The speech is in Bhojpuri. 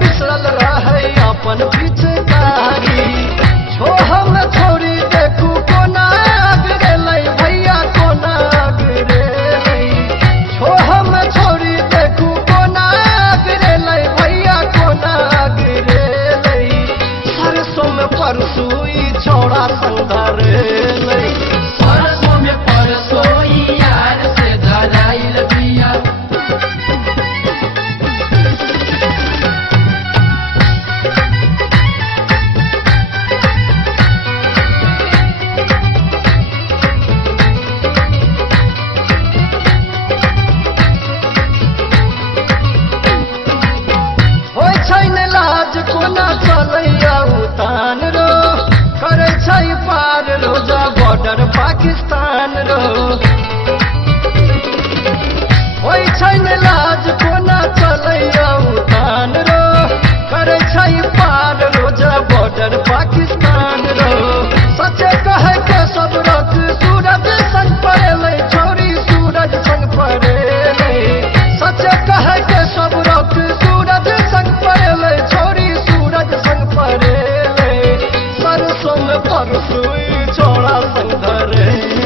बिसरल रहे अपन पिचकारी। छोहा में छोरी देखू कोना गिरे भैया कोना गिरे। छोहा में छोरी देखू कोना गिरे भैया कोना गिरे। सरसों में परसुई छोड़ा संधरे। सरसों में परसोई यार से धराइल बिया। लाज कोना चलैया उतान रो करे छै पार रोजा बॉर्डर पाकिस्तान रो। होय छै लाज कोना चलैया उतान रो करे छै पार रोजा बॉर्डर पाकिस्तान रो। सचे कहे के सब रख सूरज संग पड़े छोरी सूरज संग पड़े। सचे कहे के सब रख सूरज संग पड़े छोरी सूरज संग पड़े। सरसों में परसुई छोड़ा संग धरे।